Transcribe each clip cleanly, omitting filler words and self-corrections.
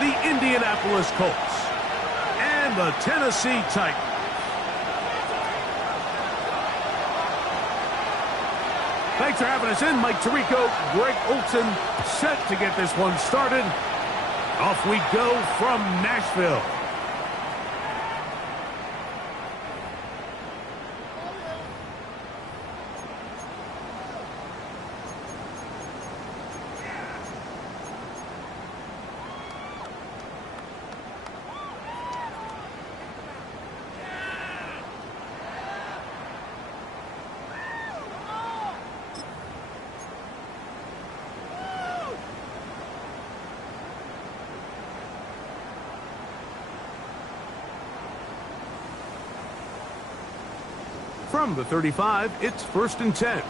the Indianapolis Colts and the Tennessee Titans. Thanks for having us in. Mike Tirico, Greg Olson, set to get this one started. Off we go from Nashville. From the 35, it's 1st and 10.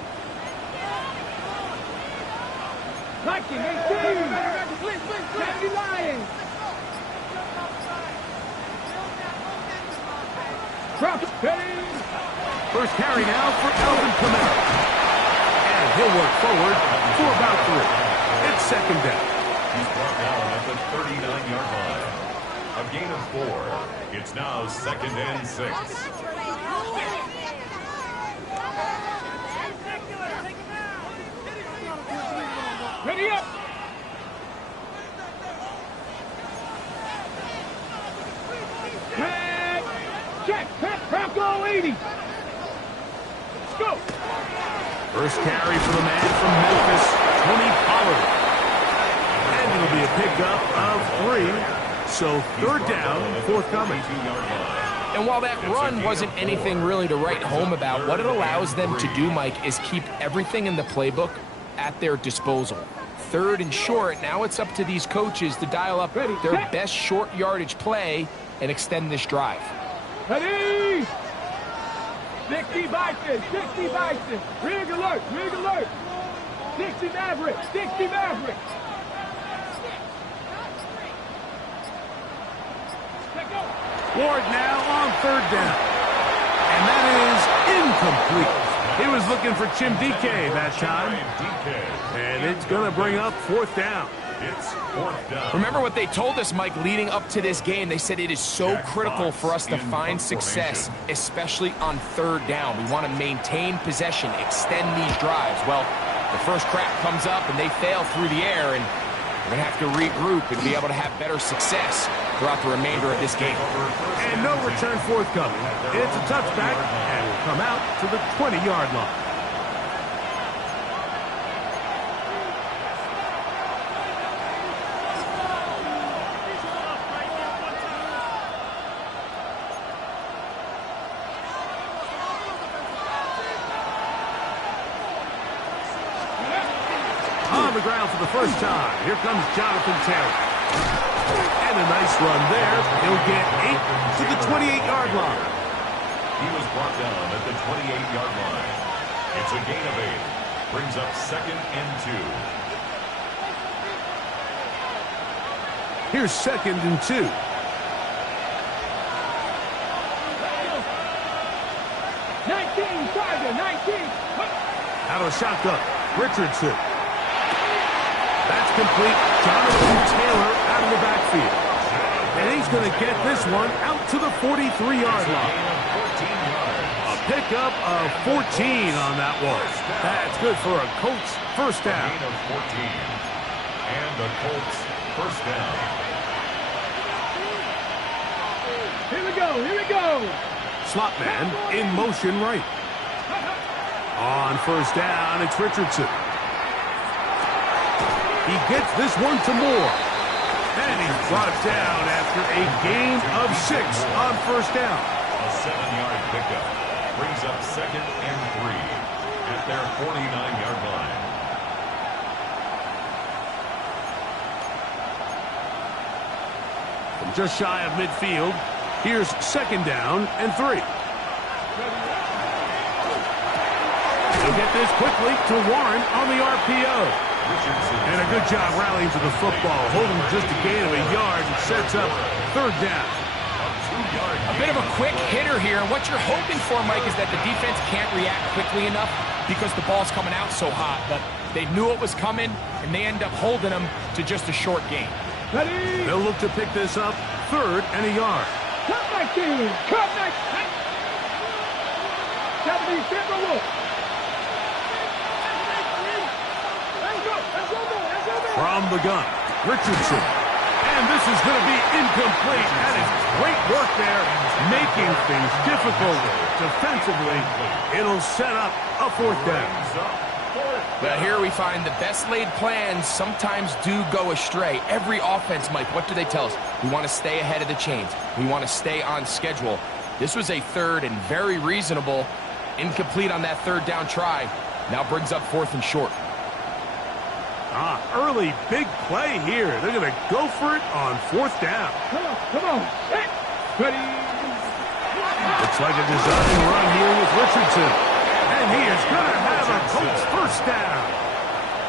First carry now for Alvin Pml-X. And he'll work forward for about 3. It's 2nd down. He's brought down at the 39-yard line. A gain of 4. It's now 2nd and 6. Ready up! Check! Crack all 80! Let's go! First carry for the man from Memphis, Tony Pollard. And it'll be a pickup of 3. So 3rd down, forthcoming. And while that run wasn't anything really to write home about, what it allows them to do, Mike, is keep everything in the playbook at their disposal. 3rd and short, now it's up to these coaches to dial up their best short yardage play and extend this drive. Ready! 60 Bison! 60 Bison! Rig alert! 60 Maverick! 60 Maverick! Ward now on 3rd down. And that is incomplete. He was looking for Chim DK that time. And it's going to bring up 4th down. It's 4th down. Remember what they told us, Mike, leading up to this game. They said it is so critical for us to find success, especially on 3rd down. We want to maintain possession, extend these drives. Well, the first crack comes up and they fail through the air, and we're going to have to regroup and be able to have better success throughout the remainder of this game. And no return forthcoming. It's a touchback and will come out to the 20-yard line. On the ground for the first time. Here comes Jonathan Taylor. And a nice run there. He'll get 8 to the 28-yard line. He was brought down at the 28-yard line. It's a gain of 8. Brings up 2nd and 2. Here's 2nd and 2. Out of shotgun. Richardson. That's complete. Jonathan Taylor out of the backfield. And he's going to get this one out to the 43-yard line. A pickup of 14 on that one. That's good for a Colts first down. A gain of 14. And the Colts first down. Here we go! Slot man in motion right. On first down, it's Richardson. He gets this one to Moore. And he's brought down after a gain of 6 on first down. A 7-yard pickup. Brings up 2nd and 3 at their 49-yard line. From just shy of midfield, here's 2nd down and 3. He'll get this quickly to Warren on the RPO. And a good job rallying to the football, holding just a gain of a yard and sets up 3rd down. A bit of a quick hitter here, and what you're hoping for, Mike, is that the defense can't react quickly enough because the ball's coming out so hot. But they knew it was coming, and they end up holding them to just a short gain. Ready? They'll look to pick this up, 3rd and a yard. Cut back team. Cut back. 70, Timber Wolf. From the gun, Richardson. And this is going to be incomplete. That is great work there, making things difficult defensively. It'll set up a 4th down. Well, here we find the best laid plans sometimes do go astray. Every offense, Mike, what do they tell us? We want to stay ahead of the chains. We want to stay on schedule. This was a 3rd and very reasonable. Incomplete on that 3rd down try. Now brings up 4th and short. Early big play here. They're going to go for it on 4th down. Come on. Ready? Looks like a design run here with Richardson. And he is going to have a Colts 1st down.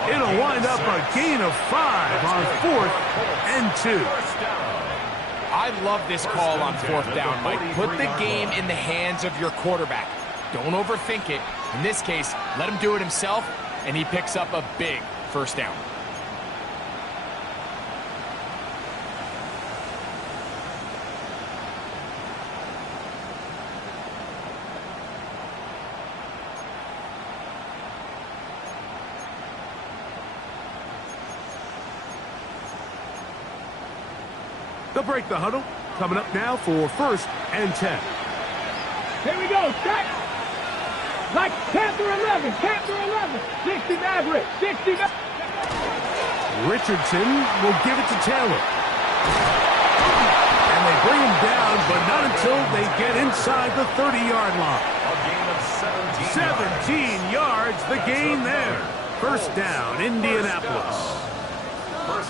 It'll wind up a gain of 5 on 4th and 2. I love this call on 4th down, Mike. Put the game in the hands of your quarterback. Don't overthink it. In this case, let him do it himself, and he picks up a big 1st down. They'll break the huddle. Coming up now for 1st and 10. Here we go. Check. Like Panther 11. Panther 11. 60 Maverick. 60 Maverick. Richardson will give it to Taylor. And they bring him down, but not until they get inside the 30-yard line. A gain of 17 yards, the gain there. 1st down, Indianapolis.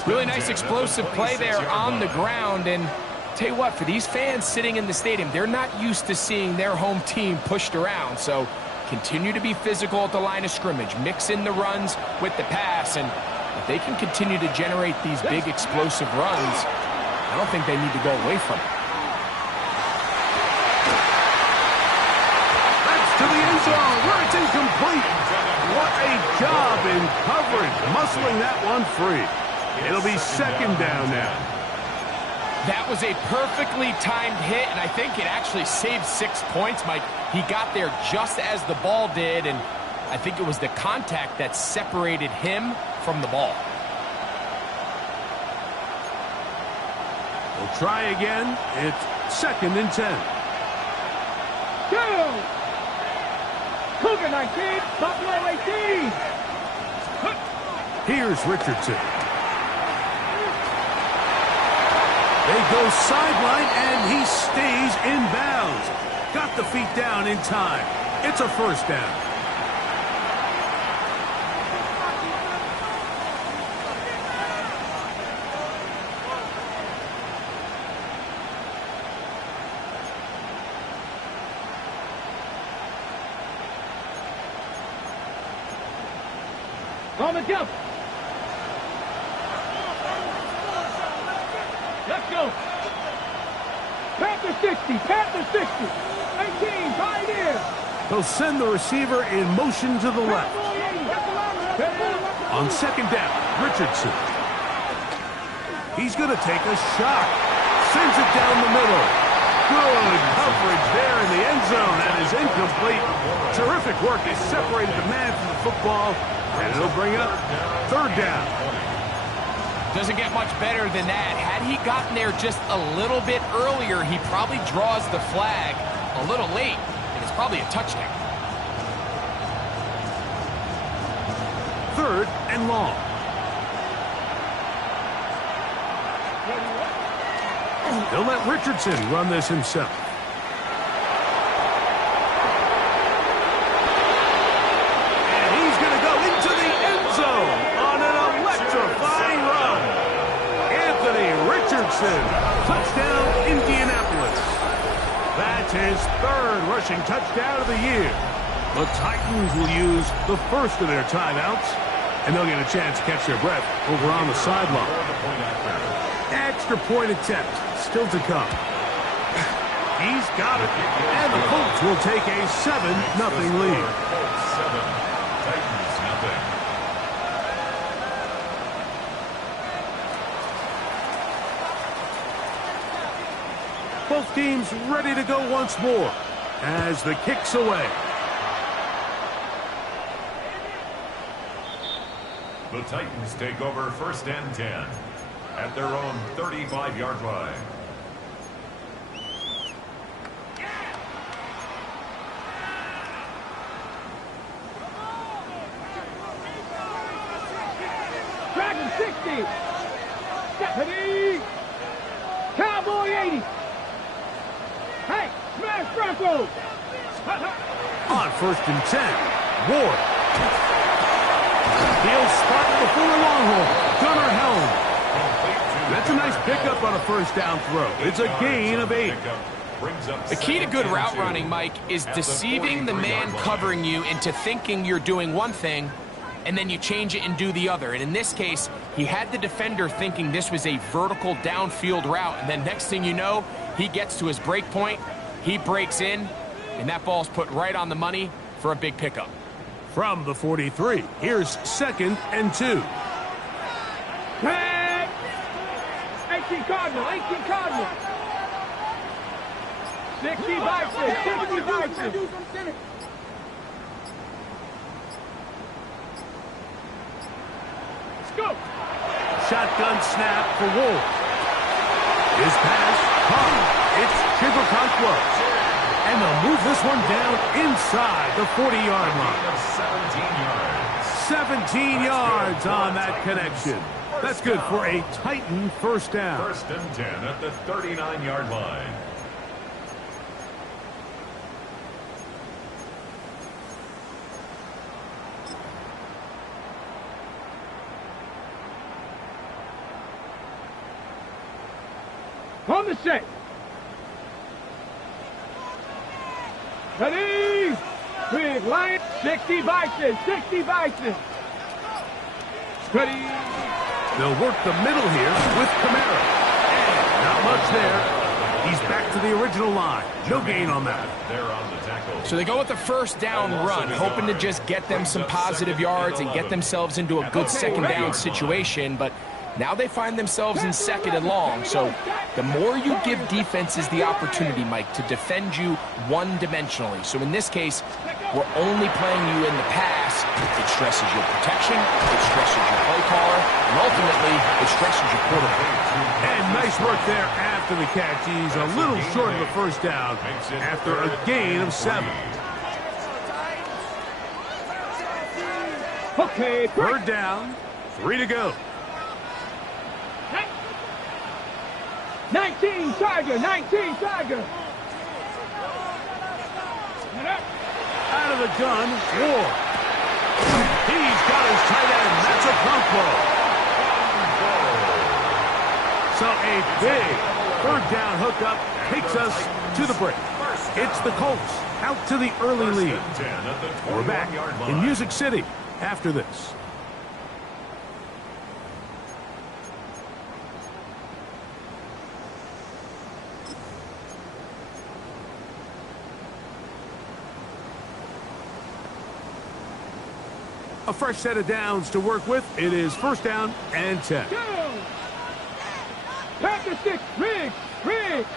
Really nice explosive play there on the ground. And tell you what, for these fans sitting in the stadium, they're not used to seeing their home team pushed around. So continue to be physical at the line of scrimmage. Mix in the runs with the pass. And if they can continue to generate these big explosive runs, I don't think they need to go away from it. That's to the end zone where it's incomplete. What a job in coverage, muscling that one free. It'll be 2nd down now. That was a perfectly timed hit, and I think it actually saved 6 points, Mike. He got there just as the ball did, and I think it was the contact that separated him from the ball. We'll try again. It's 2nd and 10. Go! Cougar 19. Buffalo 18. Here's Richardson. They go sideline, and he stays in bounds. Got the feet down in time. It's a 1st down. On the jump. Let's go. Panther 60. Panther 60. 18. Pioneer. He'll send the receiver in motion to the left. On 2nd down, Richardson. He's going to take a shot. Sends it down the middle. Good coverage there in the end zone. That is incomplete. Terrific work. He separated the man from the football, and it'll bring up 3rd down. Doesn't get much better than that. Had he gotten there just a little bit earlier, he probably draws the flag a little late, and it's probably a touchdown. 3rd and long. They'll let Richardson run this himself. And he's going to go into the end zone on an electrifying run. Anthony Richardson, touchdown Indianapolis. That's his 3rd rushing touchdown of the year. The Titans will use the 1st of their timeouts, and they'll get a chance to catch their breath over on the sideline. Extra point attempt still to come. He's got it, and the Colts will take a 7-0 lead. 7, Titans nothing. Both teams ready to go once more as the kick's away. The Titans take over 1st and 10 at their own 35-yard line. Dragon 60. Stephanie. Cowboy 80. Hey, smash Broncos. On 1st and 10, Ward. He'll spot before the Longhorn. Gunner Helm. That's a nice pickup on a 1st down throw. It's a gain of 8. The key to good route running, Mike, is deceiving the man covering you into thinking you're doing one thing, and then you change it and do the other. And in this case, he had the defender thinking this was a vertical downfield route, and then next thing you know, he gets to his break point, he breaks in, and that ball's put right on the money for a big pickup. From the 43, here's 2nd and 2. Hey! 18 Cardinal, 18 Cardinal. 60 Bison, 60 Bison. Let's go. Shotgun snap for Ward. His pass, caught. It's Chigokonkwo. And they'll move this one down inside the 40-yard line. 17 yards on that connection. That's good for a Titan 1st down. 1st and 10 at the 39-yard line. On the set. Ready? Big Lion. 60 Bison. 60 Bison. Ready? They'll work the middle here with Kamara. And not much there. He's back to the original line. No gain on that. They're on the tackle. So they go with the 1st down run, hoping to just get them some positive yards and get themselves into a good 2nd down situation, but now they find themselves in 2nd and long. So the more you give defenses the opportunity, Mike, to defend you one-dimensionally. So in this case, we're only playing you in the pass. It stresses your protection, it stresses your play caller, and ultimately, it stresses your quarterback. And nice work there after the catch. He's a little short of the 1st down after a gain of 7. Okay, 3rd down, 3 to go. 19 Tiger, 19 Tiger. Out of the gun, Ward. He's got his tight end. That's a Okonkwo. So a big 3rd down hookup takes us to the break. It's the Colts out to the early lead. We're back in Music City after this. A fresh set of downs to work with. It is 1st down and 10. Go! Pack the stick, Riggs, Riggs.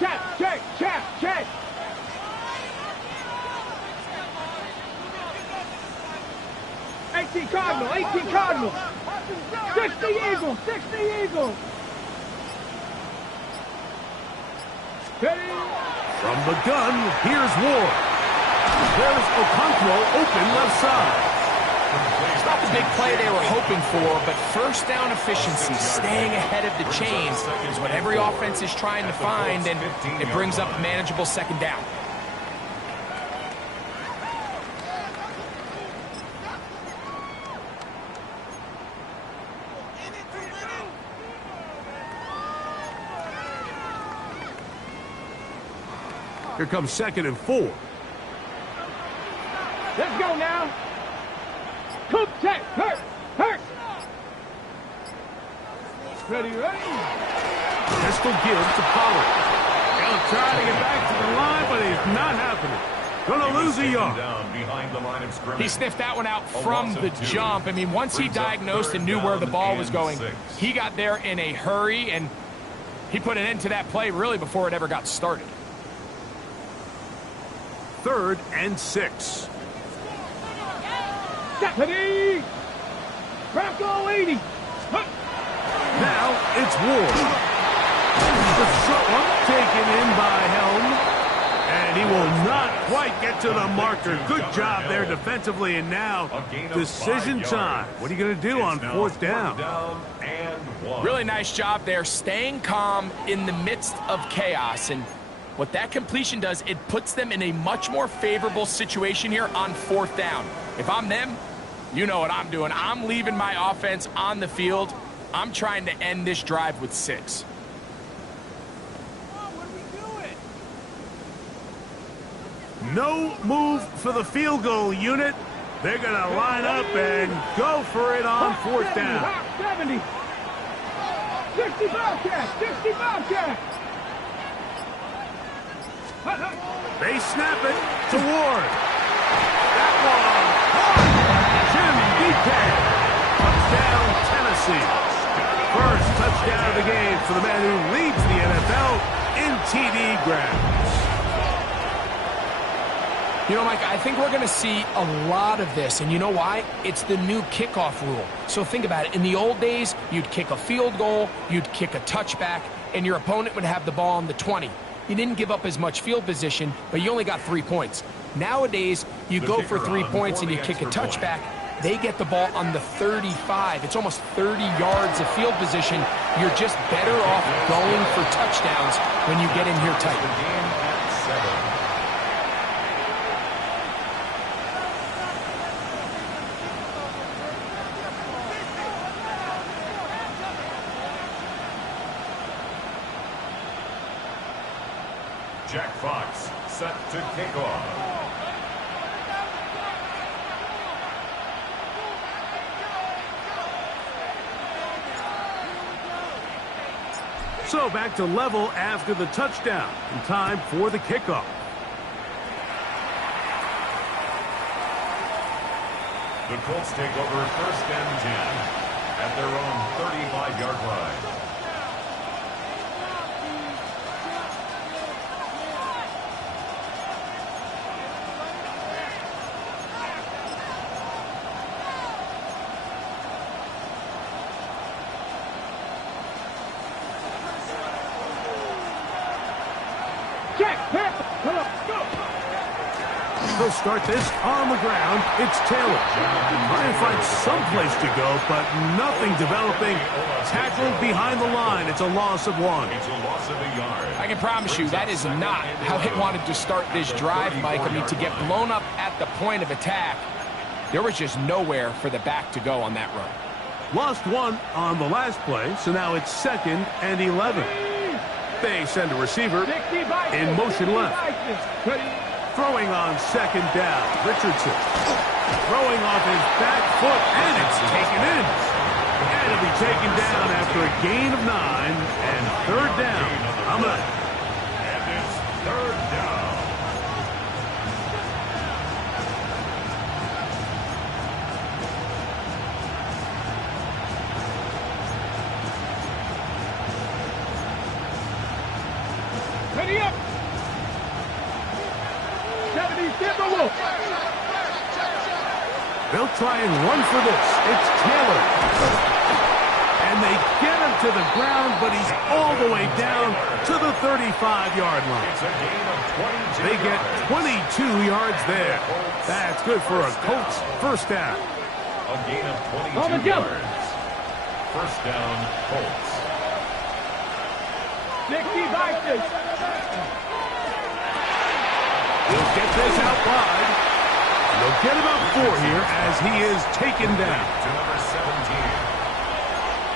Check, check, check, check. Cardinal, 18 Cardinal. 60 Eagles, 60 Eagles. Ready? From the gun, here's Ward. There's Okonkwo open left side. It's not the big play they were hoping for, but 1st down efficiency, staying ahead of the chains, is what every offense is trying to find, and it brings up a manageable 2nd down. Here comes 2nd and 4. Let's go now. Coop check. Hurt. Hurt. Ready, ready. Pistol give to Pollard. He'll try to get back to the line, but it's not happening. Gonna lose a yard. He sniffed that one out from the jump. I mean, once he diagnosed and knew where the ball was going, he got there in a hurry, and He put an end to that play really before it ever got started. 3rd and 6. Deputy! Bronco 80! Now it's Ward. The short one taken in by Helm. And he will not quite get to the marker. Good job there defensively. And now, decision time. What are you going to do on 4th down? Really nice job there, staying calm in the midst of chaos. And what that completion does, it puts them in a much more favorable situation here on 4th down. If I'm them, you know what I'm doing. I'm leaving my offense on the field. I'm trying to end this drive with 6. No move for the field goal unit. They're going to line up and go for it on 4th down. 70. 60 Bobcat. 60 Bobcat. They snap it to Ward. That one. Jim Beacon. Touchdown, Tennessee. First touchdown of the game for the man who leads the NFL in TD grabs. You know, Mike, I think we're going to see a lot of this, and you know why? It's the new kickoff rule. So think about it. In the old days, you'd kick a field goal, you'd kick a touchback, and your opponent would have the ball on the 20. You didn't give up as much field position, but you only got 3 points. Nowadays, you go for 3 points and you kick a touchback. They get the ball on the 35. It's almost 30 yards of field position. You're just better off going for touchdowns when you get in here tight. The game at 7. Jack Fox set to kick off. So back to level after the touchdown. And time for the kickoff. The Colts take over 1st and 10 at their own 35-yard line. They'll start this on the ground. It's Taylor. Trying to find some place to go, but nothing developing. Tackled behind the line. It's a loss of 1. It's a loss of a yard. I can promise you that is not how they wanted to start this drive, Mike. I mean, to get blown up at the point of attack, there was just nowhere for the back to go on that run. Lost 1 on the last play, so now it's 2nd and 11. They send a receiver in motion left. Throwing on 2nd down. Richardson. Throwing off his back foot, and it's taken in. And it'll be taken down after a gain of 9 and 3rd down. I'm up. And it's 3rd down. Ready up. 70 Timberwolves. They'll try and run for this. It's Taylor. And they get him to the ground, but he's all the way down to the 35-yard line. It's a gain of 22 They get yards. 22 yards there. That's good for a Colts 1st down. A gain of On the 22 jump. yards. 1st down, Colts. 60 Vikings. He'll get this out wide. They'll get about 4 here as he is taken down. To number 17.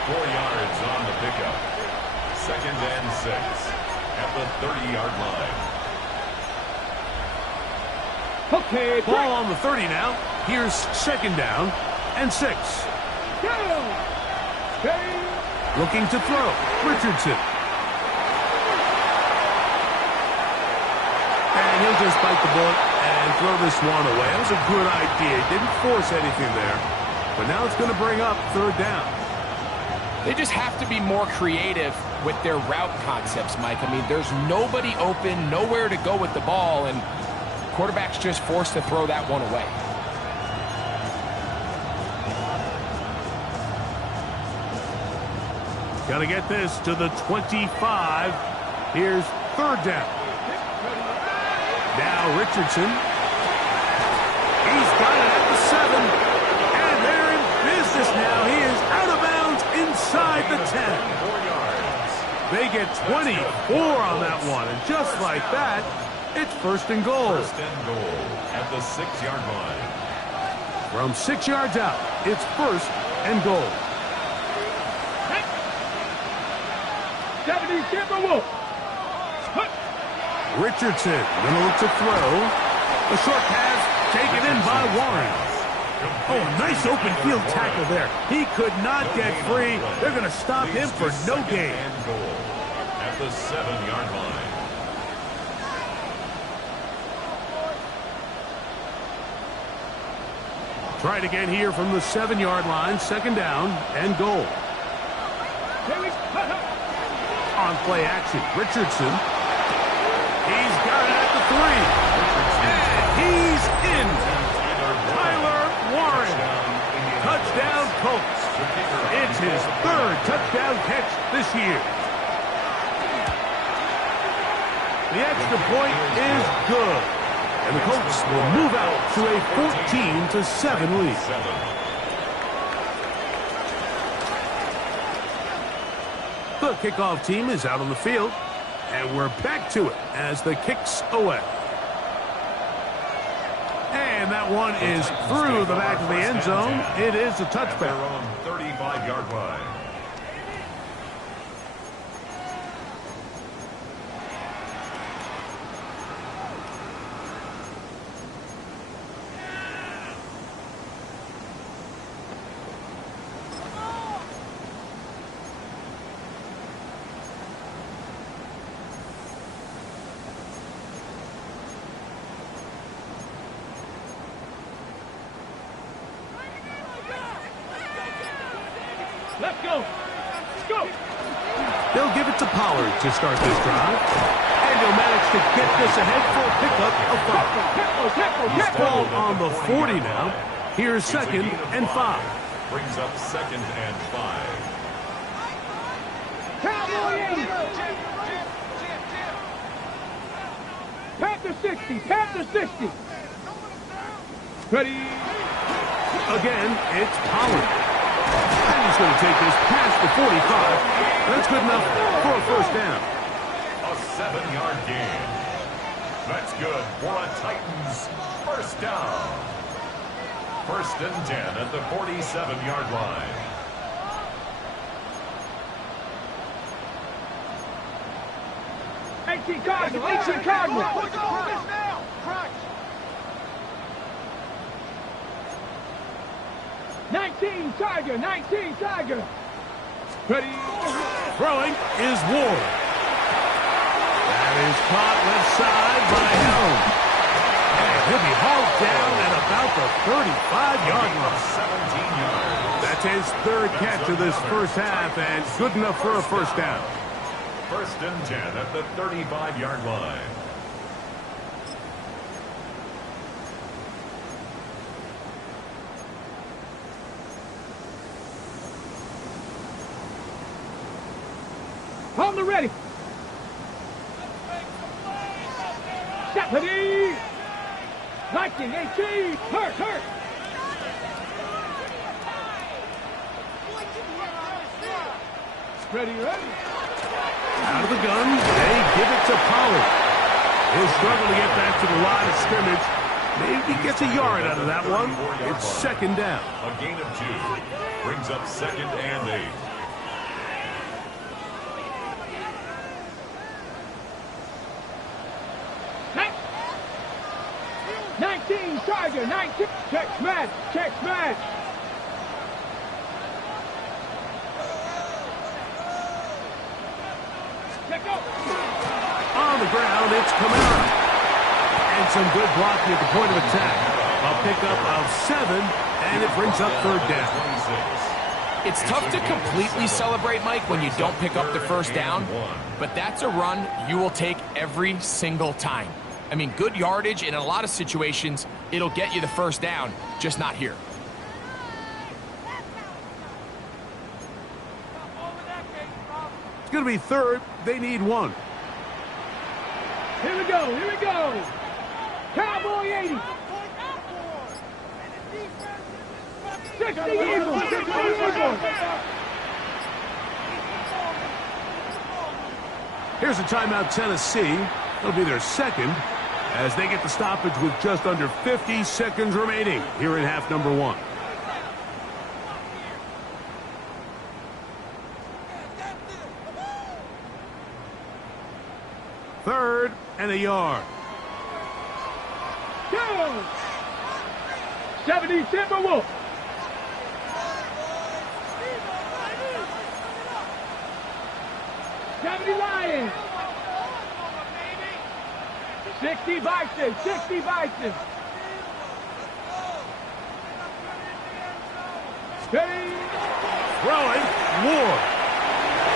4 yards on the pickup. 2nd and 6 at the 30-yard line. Okay, Ball on the 30 now. Here's 2nd down and 6. Looking to throw. Richardson. And he'll just bite the bullet and throw this one away. That was a good idea. Didn't force anything there. But now it's going to bring up 3rd down. They just have to be more creative with their route concepts, Mike. I mean, there's nobody open, nowhere to go with the ball, and quarterback's just forced to throw that one away. Got to get this to the 25. Here's third down. Now Richardson. He's got it at the 7. And they're in business now. He is out of bounds inside the 10. They get 24 on that one. And just like that, it's first and goal. First and goal at the 6-yard line. From 6 yards out, it's first and goal. 70 Timberwolves. Richardson going to look to throw. The short pass taken in by Warren. Oh, nice open field tackle there. He could not get free. They're going to stop him for no gain. And goal at the 7-yard line. Try it again here from the 7-yard line. Second down and goal. On play action, Richardson. He's got it at the 3. And he's in. Tyler Warren. Touchdown Colts. It's his third touchdown catch this year. The extra point is good. And the Colts will move out to a 14-7 lead. The kickoff team is out on the field, and we're back to it as the kick's away. And that one is through the back of the end zone. It is a touchback. Their own 35-yard line. Let's go. Let's go. They'll give it to Pollard to start this drive. And he'll manage to get this ahead for a pickup of 5. He's ball on the 40 now. Here's second and 5. Brings up second and 5. Cowboys. Panther 60. Panther 60. Ready. Again, it's Pollard. And he's going to take this past the 45. That's good enough for a first down. A 7-yard gain. That's good for a Titans first down. First and 10 at the 47-yard line. H.E. Cardinal. 19 Tiger. 19 Tiger. Ready. Throwing is Ward. That is caught left side by Helm. And he'll be hauled down at about the 35-yard line. 17 yards. That's his third catch of this first half, and good enough for a first down. First and 10 at the 35-yard line. On the ready. Step ready. Lightning 18. Hurt. Ready. Out of the gun, they give it to Pollard. He'll struggle to get back to the line of scrimmage. Maybe gets a yard out of that one. It's second down. A gain of 2. Brings up second and 8. 19 Tiger, 19. Check match. Check out. On the ground, it's Kamara. And some good blocking at the point of attack. A pickup of 7, and it brings up third down. 26. It's tough to completely celebrate, Mike, when you don't pick up the first down, but that's a run you will take every single time. I mean, good yardage in a lot of situations, it'll get you the first down, just not here. It's going to be third. They need one. Here we go, here we go. Cowboy 80. 60 Eagles, 60 Eagles. Here's a timeout, Tennessee. It'll be their second as they get the stoppage with just under 50 seconds remaining here in half number one. Third and a yard. Go! 70 Timberwolves. Lions. 60 Bison, 60 Bison. Steady. Throwing, Ward.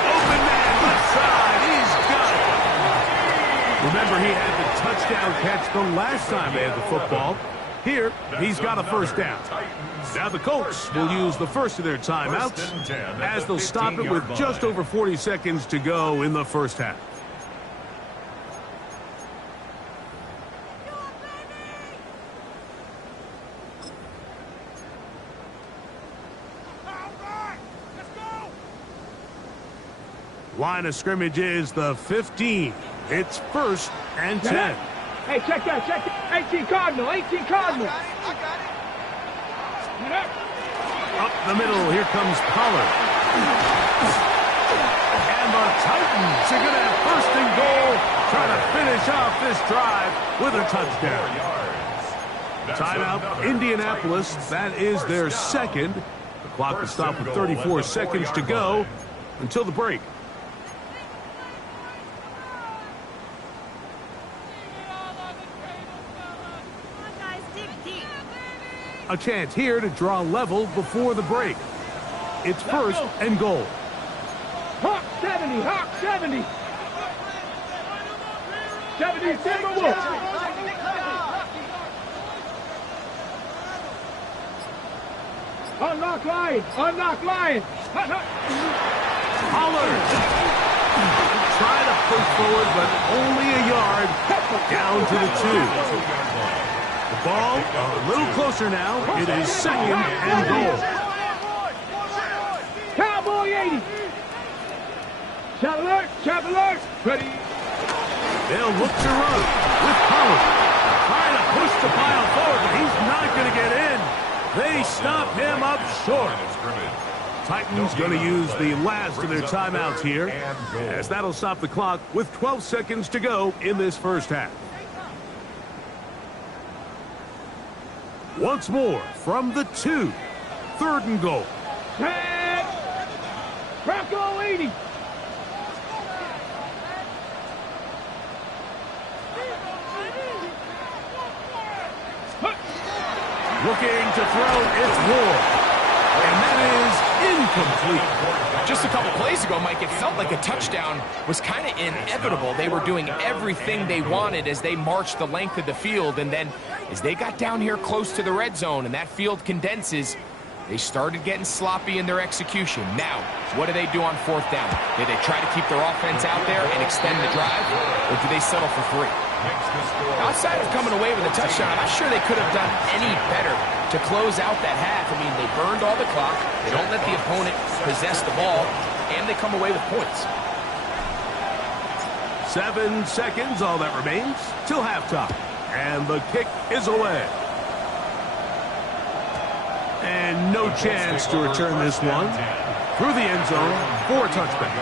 Open man, left side, he's got it. Remember, he had the touchdown catch the last time they had the football. Here, he's got a first down. Now the Colts will use the first of their timeouts as they'll stop it with just over 40 seconds to go in the first half. Line of scrimmage is the 15. It's first and 10. Hey, check that, check that. 18 Cardinal, 18 Cardinal. Up the middle, here comes Pollard. And the Titans are going to have first and goal, trying to finish off this drive with a touchdown. Timeout, Indianapolis. That is their second. The clock will stop with 34 seconds to go until the break. A chance here to draw level before the break. It's first and goal. Hawk 70, Hawk 70. 70 Timberwolves. Unlock Lion, unlock Lion. Pollard. Trying to push forward, but only a yard. Down to the 2. The ball a little closer now. It is second and goal. Cowboy 80. Shot alert, shot alert. Ready. They'll look to run with Pollard. Trying to push the pile forward, but he's not going to get in. They stop him up short. Titans going to use the last of their timeouts here, as that'll stop the clock with 12 seconds to go in this first half. Once more from the 2. Third and goal. Tag. Bronco 80. Looking to throw, it's Ward. And that is incomplete. Just a couple plays ago, Mike, it felt like a touchdown was kind of inevitable. They were doing everything they wanted as they marched the length of the field, and then as they got down here close to the red zone and that field condenses, they started getting sloppy in their execution. Now, what do they do on fourth down? Do they try to keep their offense out there and extend the drive, or do they settle for 3? Outside of coming away with a touchdown, I'm not sure they could have done any better to close out that half. I mean, they burned all the clock, they don't let the opponent possess the ball, and they come away with points. 7 seconds, all that remains, till halftime. And the kick is away. And no chance to return this one through the end zone for a touchback.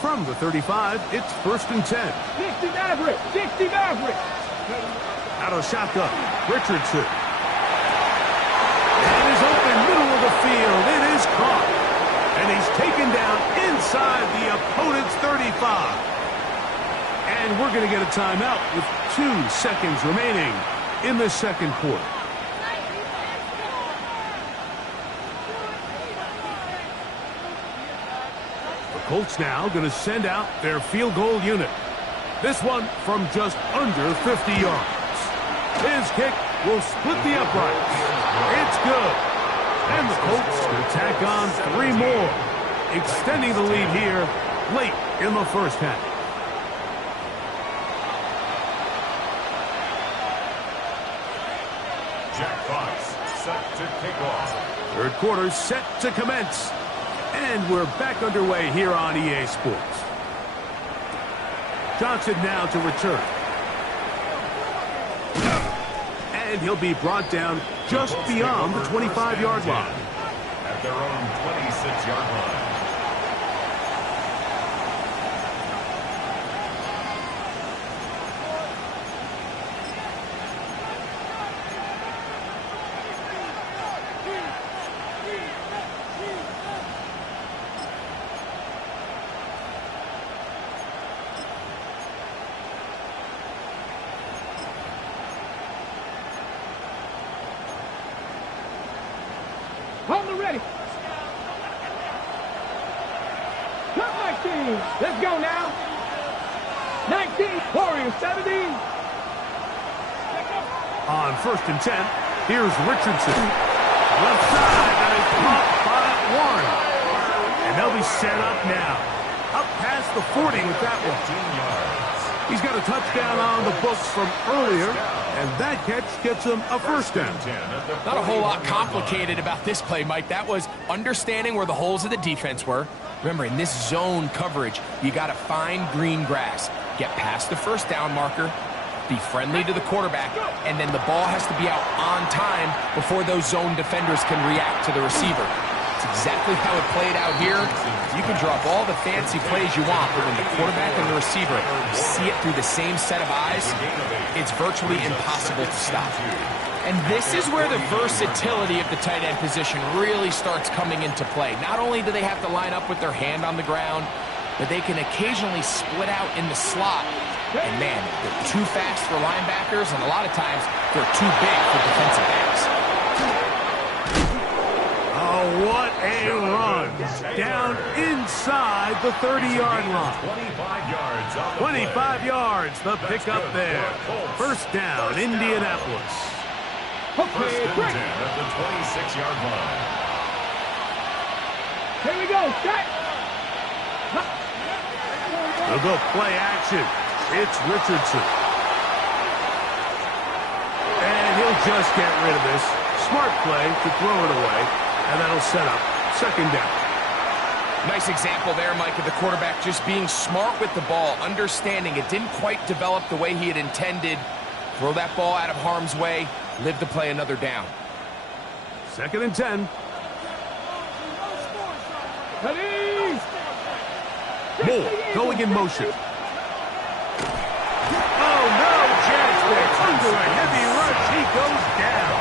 From the 35, it's first and 10. 60 Maverick, 60 Maverick. Out of shotgun, Richardson. And is open middle of the field. It is caught. And he's taken down inside the opponent's 35. And we're going to get a timeout with 2 seconds remaining in the second quarter. The Colts now going to send out their field goal unit. This one from just under 50 yards. His kick will split the uprights. It's good. And the Colts will tack on 3 more, extending the lead here late in the first half. Jack Fox set to kick off. Third quarter set to commence. And we're back underway here on EA Sports. Johnson now to return. And he'll be brought down just beyond the 25-yard line. At their own 26-yard line. Hold it ready. Top 19. Let's go now. 19. Warriors 17. On 1st and 10, here's Richardson. Left side, and it's caught by Warren. And they'll be set up now. Up past the 40 with that one. 15 yards. He's got a touchdown on the books from earlier, and that catch gets him a first down. Not a whole lot complicated about this play, Mike. That was understanding where the holes of the defense were. Remember, in this zone coverage, you got to find green grass, get past the first down marker, be friendly to the quarterback, and then the ball has to be out on time before those zone defenders can react to the receiver. It's exactly how it played out here. You can drop all the fancy plays you want, but when the quarterback and the receiver see it through the same set of eyes, it's virtually impossible to stop. And this is where the versatility of the tight end position really starts coming into play. Not only do they have to line up with their hand on the ground, but they can occasionally split out in the slot. And man, they're too fast for linebackers, and a lot of times they're too big for defensive backs. Oh, what a run. Down inside the 30-yard line. 25 yards, the pickup there. First down, Indianapolis. First and 10 at the 26-yard line. Here we go. Set. They'll go play action. It's Richardson. And he'll just get rid of this. Smart play to throw it away. And that'll set up second down. Nice example there, Mike, of the quarterback just being smart with the ball, understanding it didn't quite develop the way he had intended. Throw that ball out of harm's way, live to play another down. Second and 10. Ready. Moore going in motion. Oh, no chance there. Under a heavy rush, he goes down.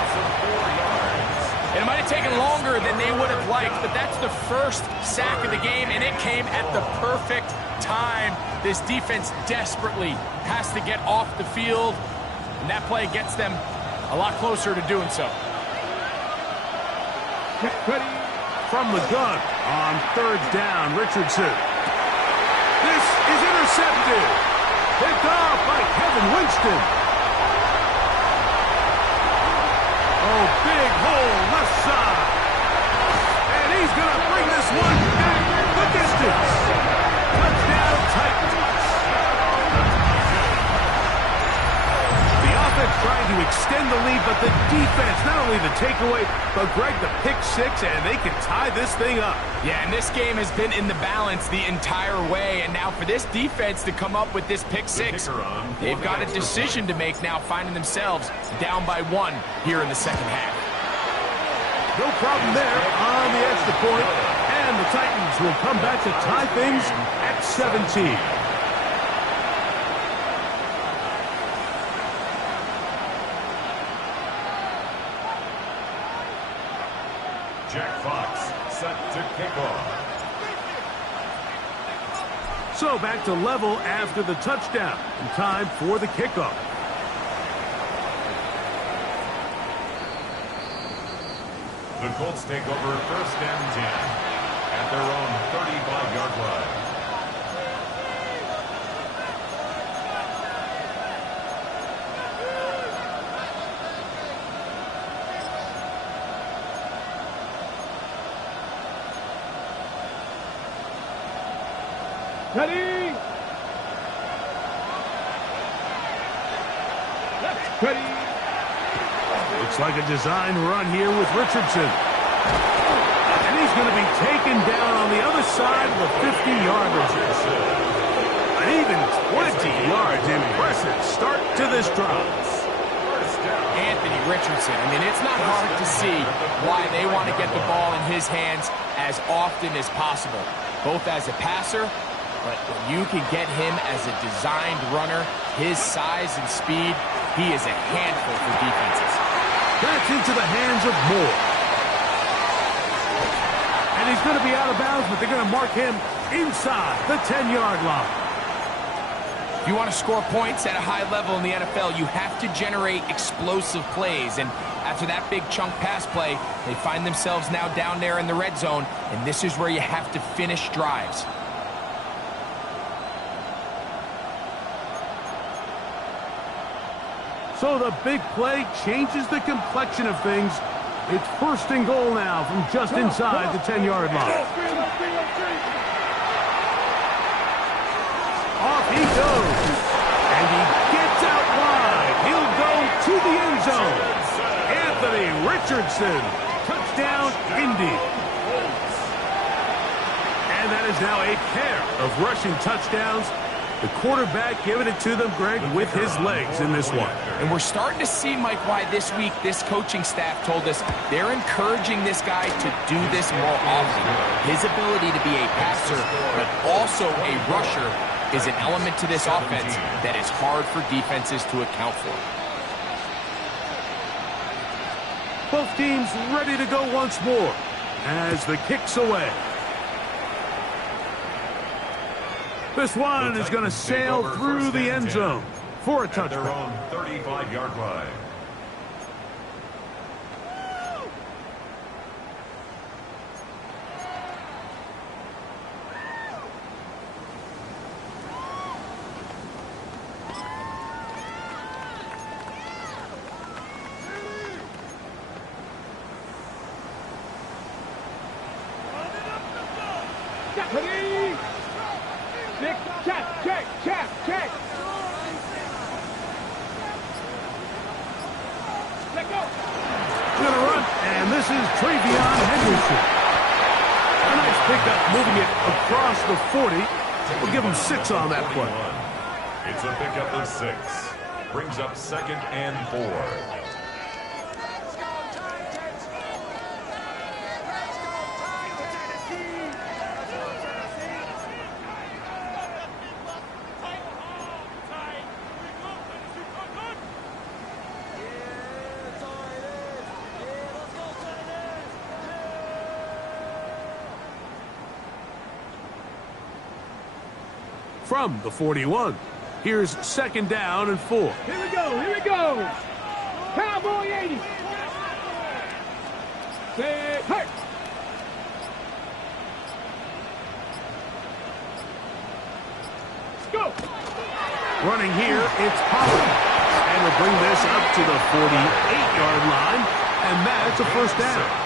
It might have taken longer than they would have liked, but that's the first sack of the game, and it came at the perfect time. This defense desperately has to get off the field, and that play gets them a lot closer to doing so. Ready. From the gun on third down, Richardson. This is intercepted. Picked off by Kevin Winston. Oh, big hole left side. And he's going to bring this one back the distance. Touchdown, Titans. The offense trying to extend the lead, but the defense, not only the takeaway, but Greg, the pick six, and they can tie this thing up. Yeah, and this game has been in the balance the entire way, and now for this defense to come up with this pick six, they've got a decision to make now, finding themselves down by 1 here in the second half. No problem there on the extra point, and the Titans will come back to tie things at 17. Jack Fox to kick off. So back to level after the touchdown. And time for the kickoff. The Colts take over 1st and 10 at their own 35-yard line. Ready? Ready? Looks like a design run here with Richardson. And he's going to be taken down on the other side of the 50-yard line. An even 20 yards. Impressive start to this drive. Anthony Richardson. I mean, it's not hard to see why they want to get the ball in his hands as often as possible, both as a passer, but when you can get him as a designed runner, his size and speed, he is a handful for defenses. That's into the hands of Moore. And he's going to be out of bounds, but they're going to mark him inside the 10-yard line. If you want to score points at a high level in the NFL, you have to generate explosive plays. And after that big chunk pass play, they find themselves now down there in the red zone, and this is where you have to finish drives. So the big play changes the complexion of things. It's 1st and goal now from just inside the 10-yard line. Off he goes. And he gets out wide. He'll go to the end zone. Anthony Richardson. Touchdown, Indy. And that is now a pair of rushing touchdowns. The quarterback giving it to them, Greg, with his legs in this one. And we're starting to see, Mike, why this week this coaching staff told us they're encouraging this guy to do this more often. His ability to be a passer, but also a rusher, is an element to this offense that is hard for defenses to account for. Both teams ready to go once more as the kick's away. This one is going to sail through the end zone for a touchdown. Their own 35-yard line. Ready? Check. Let go. Going to run, and this is Travion Henderson. A nice pickup, moving it across the 40. We'll give him 6 on that play. It's a pickup of 6. Brings up 2nd and 4. From the 41, here's 2nd down and 4. Here we go. Cowboy 80. Say, hey. Let's go. Running here, it's Pollard. And we'll bring this up to the 48-yard line, and that's a 1st down.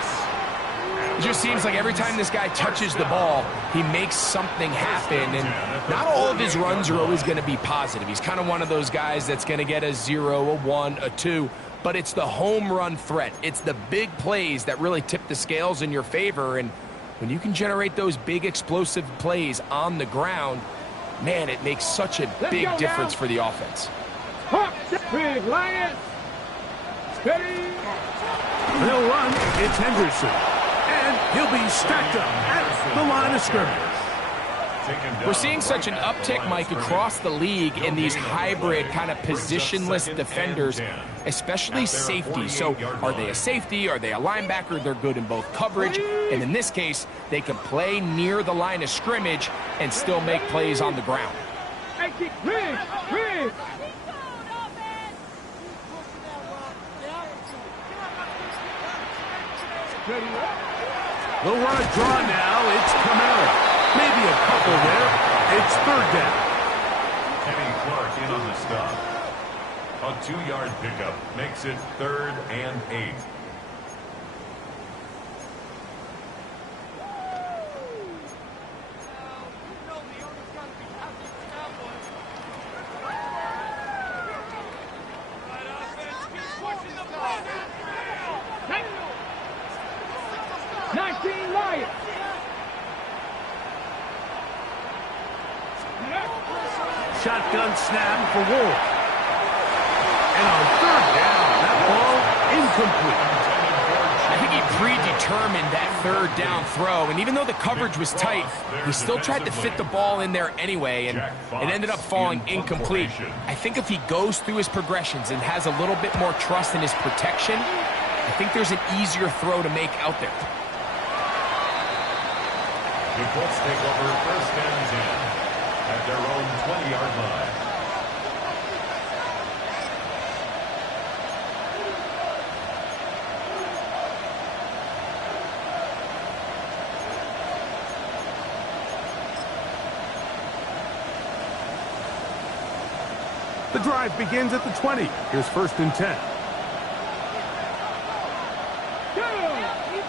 It just seems like every time this guy touches the ball, he makes something happen, and not all of his runs are always going to be positive. He's kind of one of those guys that's going to get a 0, a 1, a 2, but it's the home run threat. It's the big plays that really tip the scales in your favor, and when you can generate those big explosive plays on the ground, man, it makes such a big difference for the offense. Big Lions. Steady. They'll run. It's Henderson. And he'll be stacked up at the line of scrimmage. We're seeing such an uptick, Mike, across the league in these hybrid kind of positionless defenders, especially safety. So are they a safety? Are they a linebacker? They're good in both coverage. And in this case, they can play near the line of scrimmage and still make plays on the ground. They'll run a draw now. It's Pml-X. Maybe a couple there. It's third down. Kenny Clark in on the stop. A 2-yard pickup makes it 3rd and 8. Shotgun snap for Wolf. And on third down, that ball incomplete. I think he predetermined that third down throw, and even though the coverage was tight, he still tried to fit the ball in there anyway, and it ended up falling incomplete. I think if he goes through his progressions and has a little bit more trust in his protection, I think there's an easier throw to make out there. The Colts take over 1st and 10 at their own 20-yard line. The drive begins at the 20. Here's 1st and 10.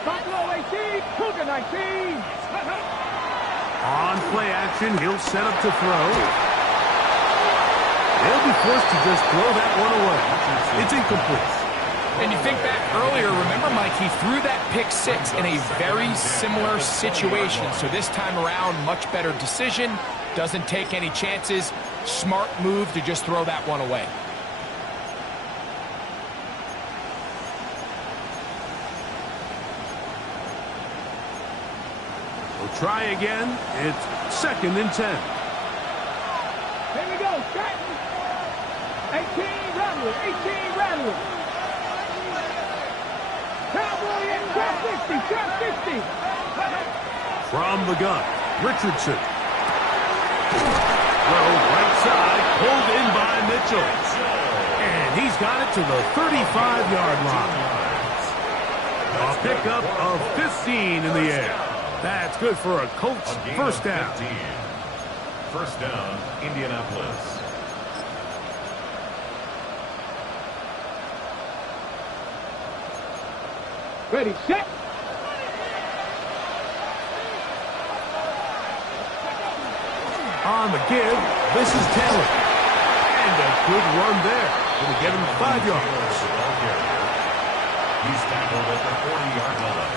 Buffalo 18, Cougar 19. On play action, he'll set up to throw. They'll be forced to just throw that one away. It's incomplete. And you think back earlier, remember, Mike, he threw that pick 6 in a very similar situation. So this time around, much better decision. Doesn't take any chances. Smart move to just throw that one away. We'll try again. It's 2nd and 10. Here we go, Stratton. 18, Rattler, 18, Rattler. Cowboy in trap 60. From the gun, Richardson. Throw right side, pulled in by Mitchell. And he's got it to the 35-yard line. A pickup of 15 in the air. That's good for a Colts first down. 15. First down, Indianapolis. Ready, set. On the give, this is Taylor. And a good run there. Going to get him 5 yards. He's tackled at the 40-yard line.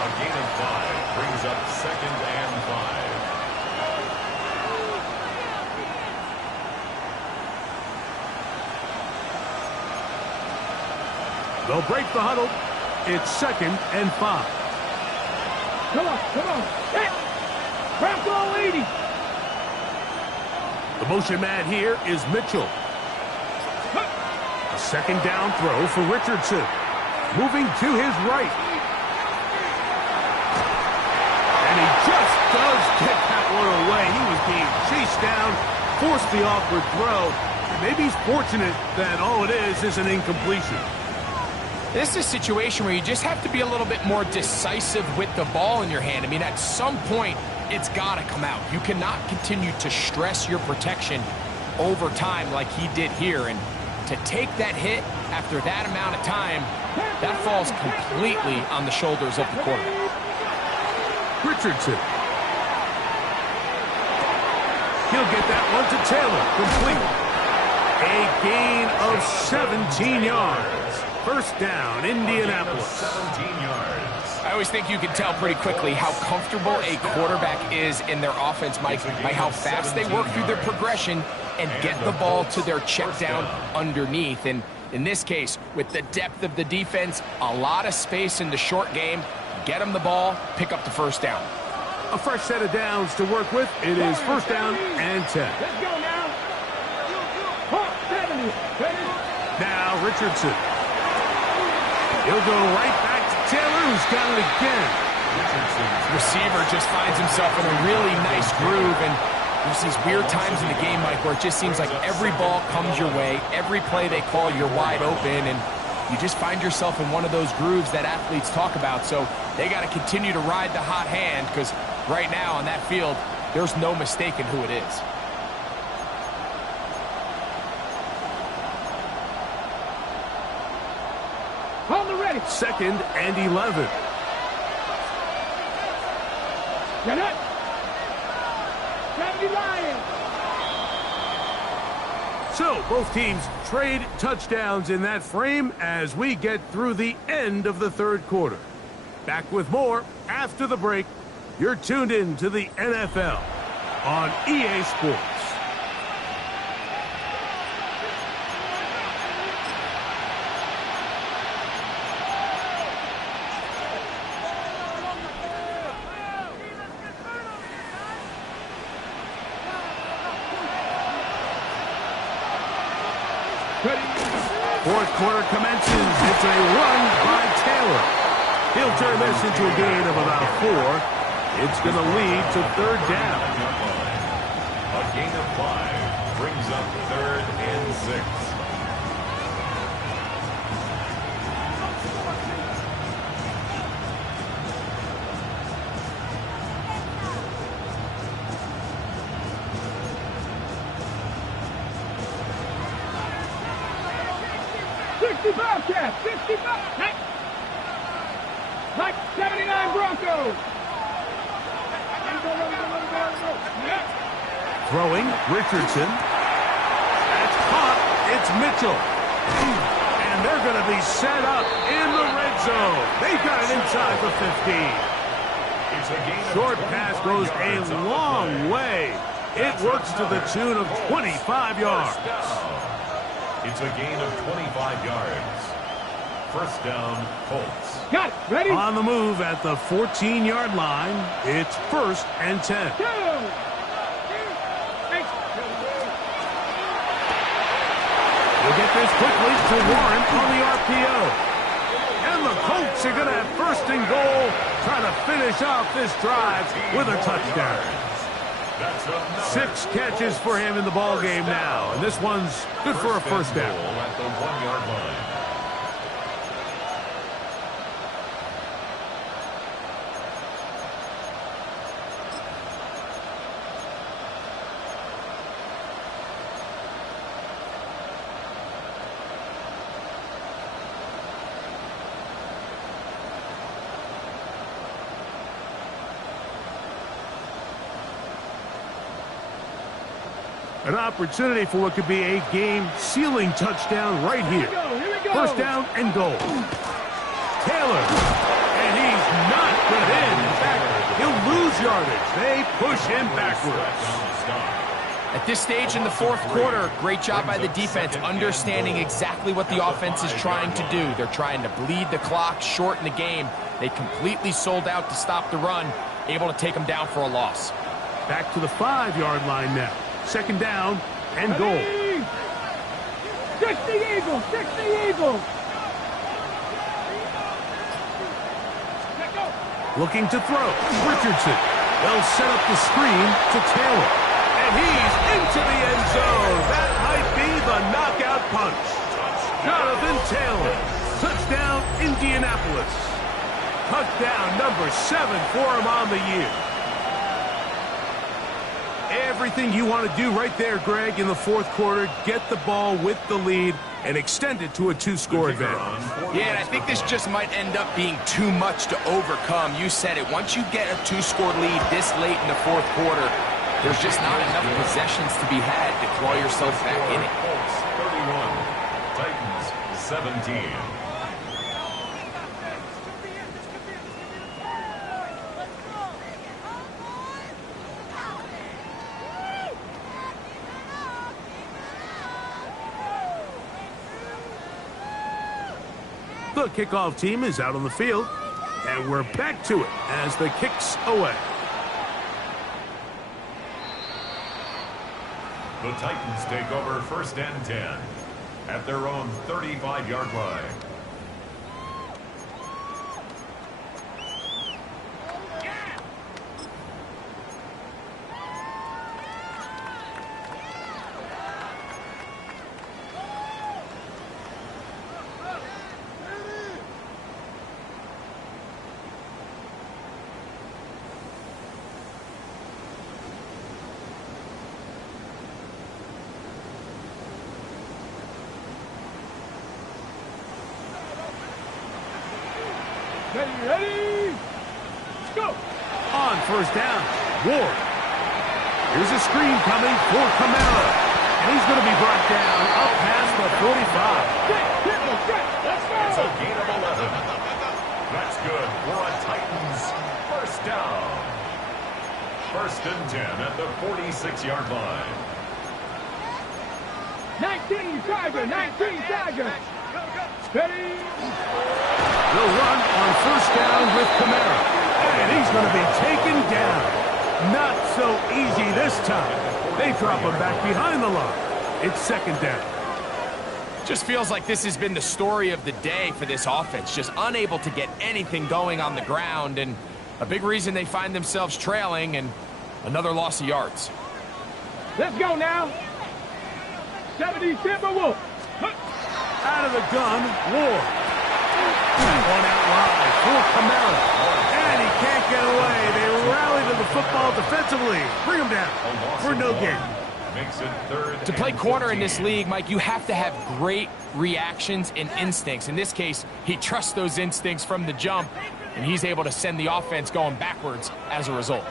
A gain of 5 brings up 2nd and 5. They'll break the huddle. It's 2nd and 5. Come on. Set. Bronco 80. The motion man here is Mitchell. A 2nd down throw for Richardson. Moving to his right. And he just does get that one away. He was being chased down, forced the awkward throw. Maybe he's fortunate that all it is an incompletion. This is a situation where you just have to be a little bit more decisive with the ball in your hand. I mean, at some point, it's got to come out. You cannot continue to stress your protection over time like he did here. And to take that hit after that amount of time, that falls completely on the shoulders of the quarterback. Richardson. He'll get that one to Taylor. Complete. A gain of 17 yards. First down, Indianapolis. 17 yards. I always think you can tell pretty quickly how comfortable a quarterback is in their offense, Mike, by how fast they work through their progression and get the ball to their check down underneath. And in this case, with the depth of the defense, a lot of space in the short game, get them the ball, pick up the first down. A fresh set of downs to work with. It is first down and 10. Let's go now. Hawk 70. Now Richardson. He'll go right back to Taylor, who's got it again. Richardson's receiver just finds himself in a really nice groove, and there's these weird times in the game, Mike, where it just seems like every ball comes your way, every play they call, you're wide open, and you just find yourself in one of those grooves that athletes talk about. So they got to continue to ride the hot hand, because right now on that field, there's no mistaking who it is. On the ready. Second and 11. Get up. 70 Lions. So both teams trade touchdowns in that frame as we get through the end of the third quarter. Back with more after the break. You're tuned in to the NFL on EA Sports. Fourth quarter commences. It's a run by Taylor. He'll turn this into a gain of about 4. It's going to lead to third down. A gain of 5 brings up third and 6. Bobcats, 65. Like 79 Broncos. Throwing, Richardson. That's caught. It's Mitchell. And they're going to be set up in the red zone. They've got it inside the 15. It's a gain of Short pass goes a long way. It works to the tune of 25 yards. It's a gain of 25 yards. First down, Colts. Got it. Ready? On the move at the 14-yard line. It's first and 10. Go. We'll get this quickly to Warren on the RPO. And the Colts are going to have first and goal, trying to finish off this drive with a touchdown. 6 catches for him in the ball game now, and this one's good for a first down. At the 1-yard line. An opportunity for what could be a game-sealing touchdown right here. Here we go. First down and goal. Taylor. And he's not put in. In fact, he'll lose yardage. They push him backwards. At this stage in the fourth quarter, great job by the defense, understanding exactly what the offense is trying to do. They're trying to bleed the clock, shorten the game. They completely sold out to stop the run, able to take them down for a loss. Back to the 5-yard line now. Second down and goal. 60 Eagles, 60 Eagles. Looking to throw. Richardson. They'll set up the screen to Taylor. And he's into the end zone. That might be the knockout punch. Jonathan Taylor. Touchdown, Indianapolis. Touchdown number 7 for him on the year. Everything you want to do right there, Greg, in the fourth quarter. Get the ball with the lead and extend it to a 2-score advantage. Yeah, and I think this just might end up being too much to overcome. You said it. Once you get a 2-score lead this late in the fourth quarter, there's just not enough possessions to be had to claw yourself back in it. Colts 31, Titans 17. The kickoff team is out on the field, and we're back to it as the kick's away. The Titans take over 1st and 10 at their own 35-yard line. Ready? Let's go. On 1st down, Ward. Here's a screen coming for Pml-X. And he's going to be brought down up past the 45. Let's go. It's a gain of 11. That's good for a Titans 1st down. 1st and 10 at the 46-yard line. 19 Tiger, 19 Tiger. Ready? They'll run on 1st down with Pml-X. And he's going to be taken down. Not so easy this time. They drop him back behind the line. It's 2nd down. Just feels like this has been the story of the day for this offense. Just unable to get anything going on the ground. And a big reason they find themselves trailing and another loss of yards. Let's go now. 70 Timberwolves. Out of the gun, Ward. One out wide for Pml-X. And he can't get away. They rally to the football defensively. Bring him down for no gain. Makes it 3rd To play and corner in 15. this league, Mike, you have to have great reactions and instincts. In this case, he trusts those instincts from the jump, and he's able to send the offense going backwards as a result.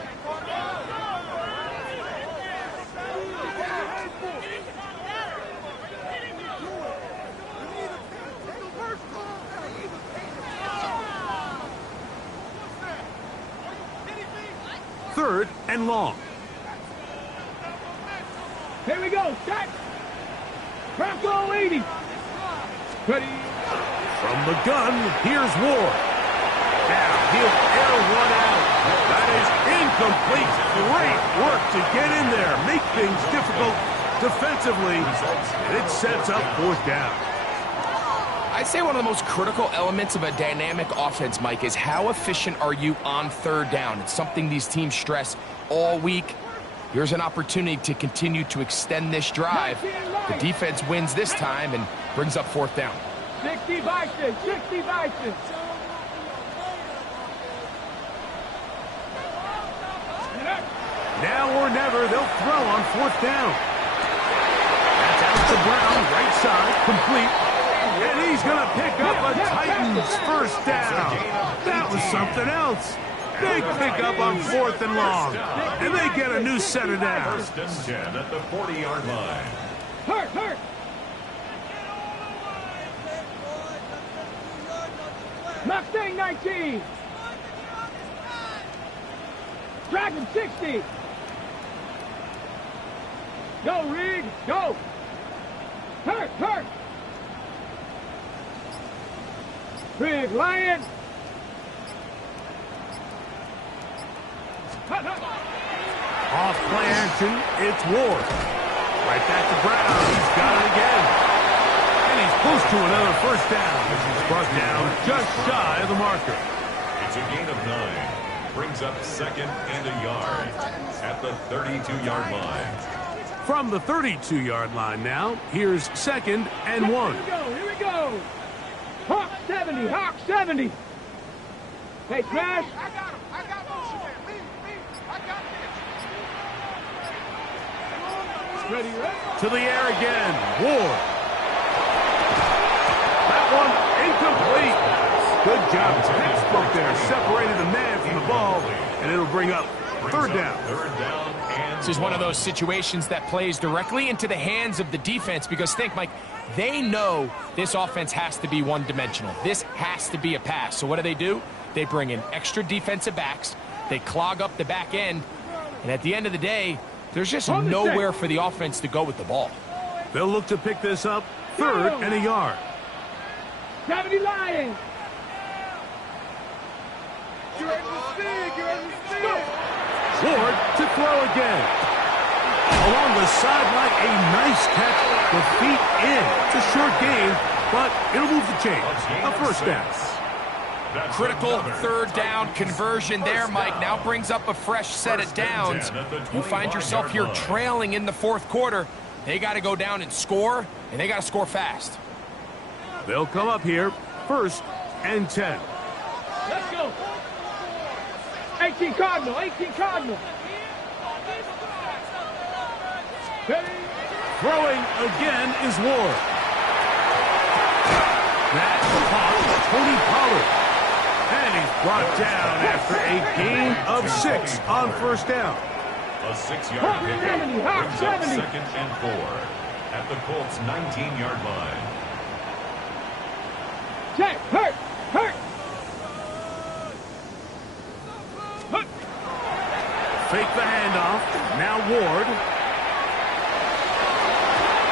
Third and long. Here we go. Set. Bronco 80. Ready? From the gun, here's Ward. Now he'll air one out. That is incomplete. Great work to get in there. Make things difficult defensively. And it sets up 4th down. I'd say one of the most critical elements of a dynamic offense, Mike, is how efficient are you on 3rd down? It's something these teams stress all week. Here's an opportunity to continue to extend this drive. The defense wins this time and brings up 4th down. 60 Bison. 60 Bison. Now or never, they'll throw on 4th down. That's out to Brown, right side, complete. And he's going to pick up a Titans 1st down. That was something else. Big pickup on 4th and long. And they get a new set of downs. 1st and 10 at the 40-yard line. Hurt. Mustang 19. Dragon 60. Go, Reed. Go. Hurt. Big Lion. Off play action, it's Ward. Right back to Brown. He's got it again. And he's close to another 1st down. As he's brought down just shy of the marker. It's a gain of 9. Brings up 2nd and a yard at the 32-yard line. From the 32-yard line now, here's 2nd and 1. Here we go. Hawk 70. Hey, Smash. I got motion there. Me. I got this. Ready. To the air again, Ward. That one incomplete. Good job. Textbook there. Separated the man from the ball, and it'll bring up 3rd down. 3rd down and This is one of those situations that plays directly into the hands of the defense because think, Mike, they know this offense has to be one-dimensional. This has to be a pass. So what do? They bring in extra defensive backs. They clog up the back end. And at the end of the day, there's just nowhere for the offense to go with the ball. They'll look to pick this up 3rd and a yard. 70 Lions. You're ready to speed. Ward to throw again. Along the sideline, a nice catch. The feet in. It's a short game, but it'll move the chain. A first down. Critical third down conversion there, Mike. Now brings up a fresh set of downs. You find yourself here trailing in the fourth quarter. They got to go down and score, and they got to score fast. They'll come up here, 1st and 10. Let's go. 18 Cardinal, 18 Cardinal. Ready? Throwing again is Ward. That's caught Tony Pollard. And he's brought down after a gain of 6 on first down. A 6-yard pickup brings up 2nd and 4 at the Colts' 19-yard line. Jack, hurt. Fake the handoff. Now Ward.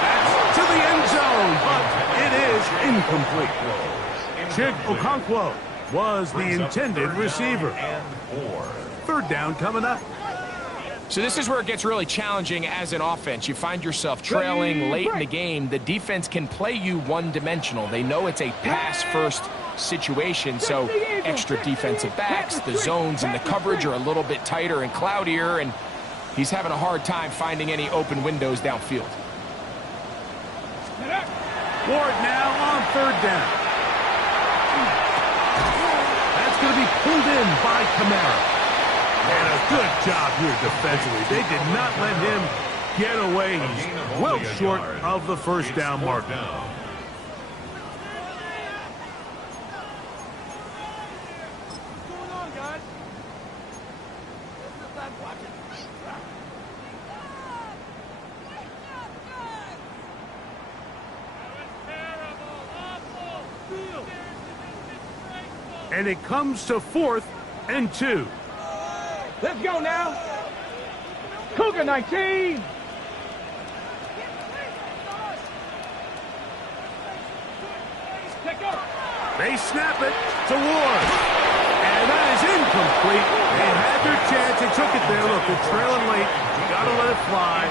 That's to the end zone, but it is incomplete. Chig Okonkwo was the intended receiver. And 4. Third down coming up. So this is where it gets really challenging as an offense. You find yourself trailing late in the game. The defense can play you one-dimensional. They know it's a pass-first situation, so extra defensive backs, the zones and the coverage are a little bit tighter and cloudier, and he's having a hard time finding any open windows downfield. Ward now on third down. That's going to be pulled in by Kamara. And a good job here defensively. They did not let him get away. He's well short of the first down mark. And it comes to 4th and 2. Let's go now. Cougar 19. They snap it to Ward. And that is incomplete. They had their chance. They took it there. Look, they're trailing late. You got to let it fly.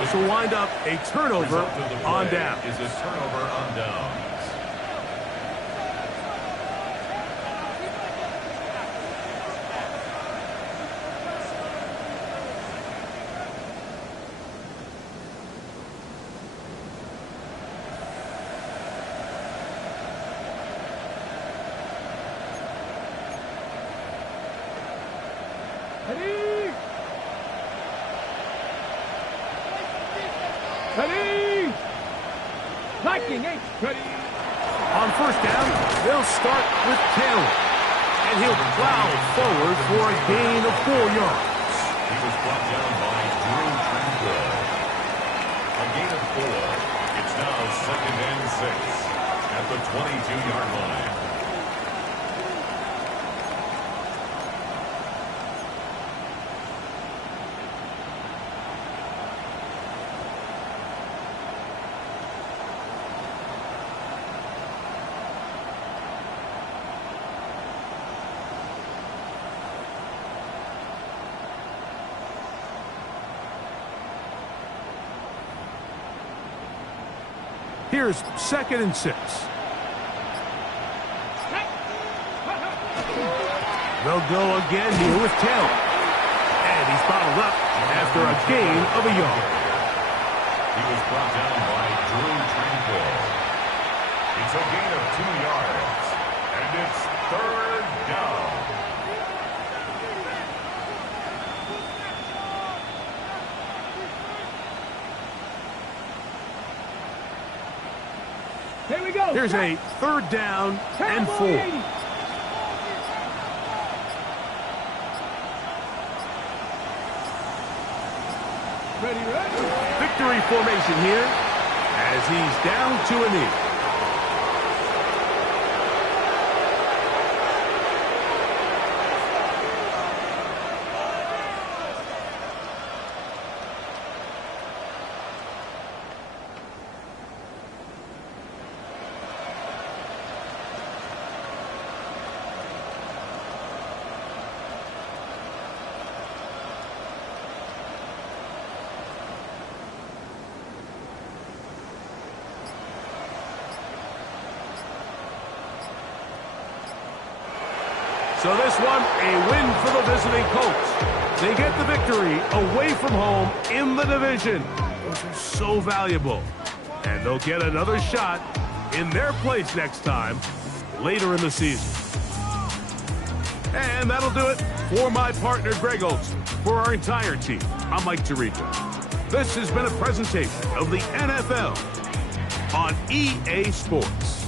This will wind up a turnover on down. Is a turnover on downs. Ready! Viking 8. Ready! On first down, they'll start with Taylor. And he'll plow forward for a gain of 4 yards. He was brought down by Drew Tranquil. A gain of 4. It's now 2nd and 6 at the 22-yard line. Here's 2nd and 6. They'll go again here with Taylor. And he's bottled up after a gain of a yard. He was brought down by Drew Tranquil. It's a gain of 2 yards. And it's 3rd down. Here we go. Here's a 3rd down and 4. Ready. Victory formation here as he's down to a knee. So this one, a win for the visiting Colts. They get the victory away from home in the division. Those are so valuable. And they'll get another shot in their place next time, later in the season. And that'll do it for my partner, Greg Olson. For our entire team, I'm Mike Tirico. This has been a presentation of the NFL on EA Sports.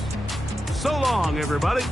So long, everybody.